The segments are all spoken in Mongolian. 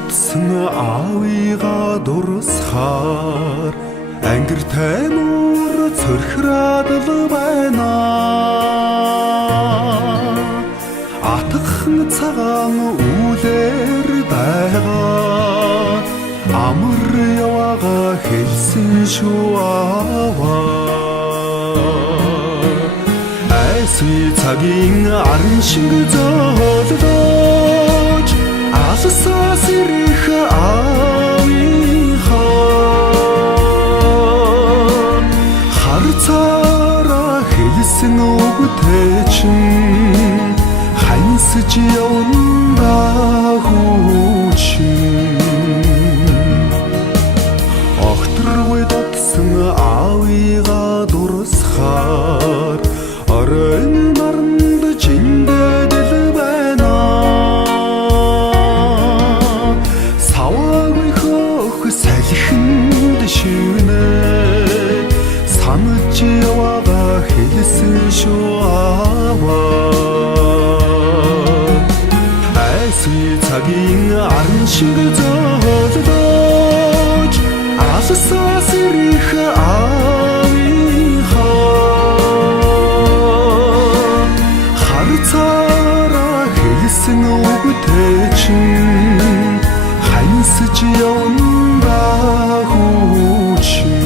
дутсан аавыгаа дурсахаар ангир таймуур цорхираад л байна. Атгах цагаан үлээр байгаа амар яваага хэлсэн шүү аваа. Айсны цагийн арын шиг зөөлөж алсаа сэрэх аавынхаа харцаараа хэлсэн үгтэй чинь хансаж явна хүүчин. Огторгүй дутсан аавыгаа дурсахаар оройн наранд чиндэл байна. Саваагүй хөөх салхинд шивнэ санаж яваага хэлсэн шүү аваа. Айсны цагийн арын шиг зөөлөж алсаа сэрэх харцаараа хэлсэн үгтэй чинь хансаж явна хүүчин.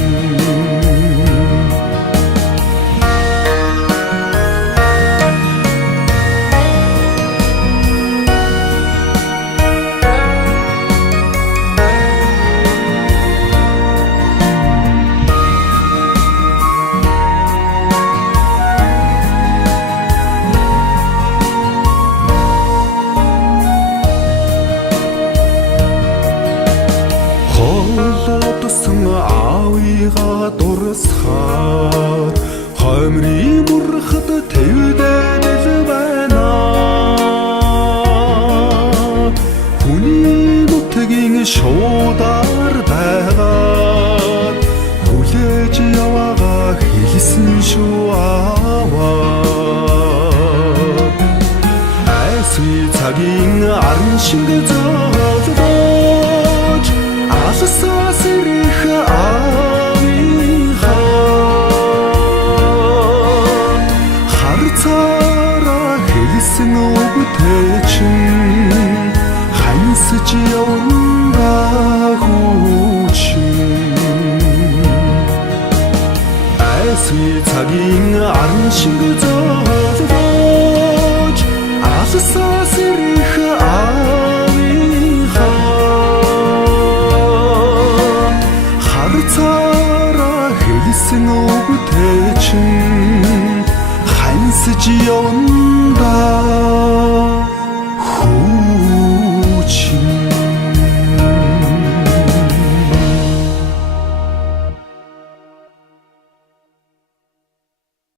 Холодсон аавыгаа дурсахаар хоймрын бурхад тэвдэл байна. Хүний нутгийн шуудаар байгаад хүлээж яваага хэлсэн шүү аваа. Айсны цагийн арын шиг зөөлөж алсаа сэрэх аавынхаа харцаараа хэлсэн үгтэй чинь хансаж явна хүүчин. Айсны цагийн арын шиг зөөлөж алсаа сэрэх харцаараа хэлсэн үгтэй чинь хансаж явна